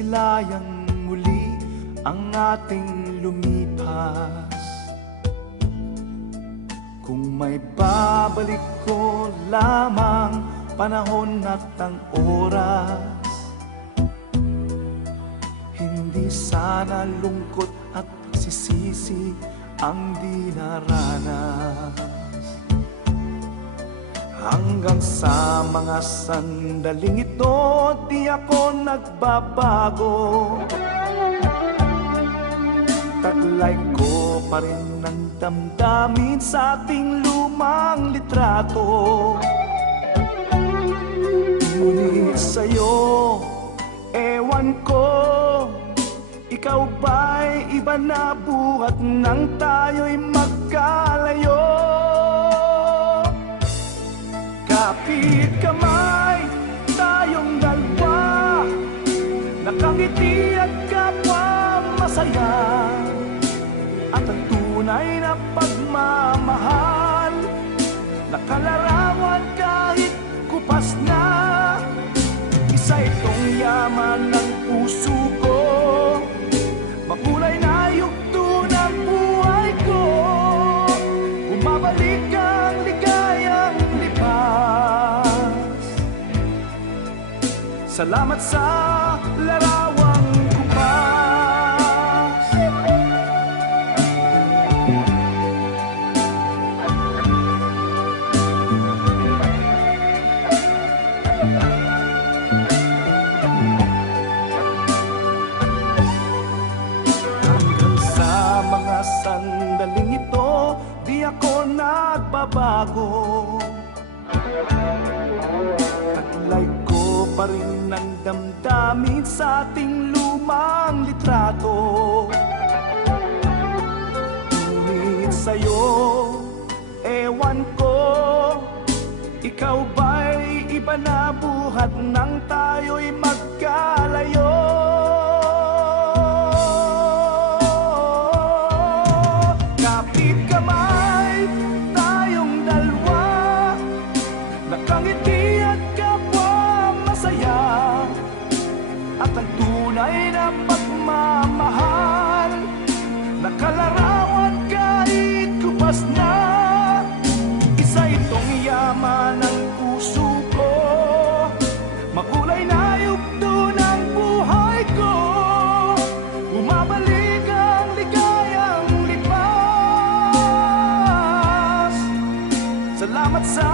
silayang muli ang ating lumipas. Kung may babalik ko lamang panahon at ang oras, hindi sana lungkot at pagsisisi ang dinaranas. Hanggang sa mga sandaling ito, di ako nagbabago. Taglay ko pa rin ang damdamin sa ating lumang litrato. Ngunit sa'yo, ewan ko, ikaw ba'y iba na buhat nang tayo'y magkalayo? Kapit kamay, tayong dalawa, nakangiti at kapwa masaya. At ang tunay na pagmamahal, nakalarawan kahit kupas na. Isa itong yaman ng puso ko, makulay na yugto ng buhay ko. Bumabalik ang ligayang lipas. Salamat sa larawang kupas. Hanggang sa mga sandaling ito, di ako nagbabago. Taglay ko pa rin ang damdamin sa ating lumang litrato. Ngunit sa'yo, ewan ko, ikaw ba'y iba na buhat nang tayo'y magkalayo? Kapit kamay, tayong dalawa, nakangiti at kapwa masaya. At ang tunay na pagmamahal, nakalarawan kahit kupas na. Isa itong yaman ng puso ko, makulay na yugto ng buhay ko. Bumabalik ang ligayang lipas. Salamat sa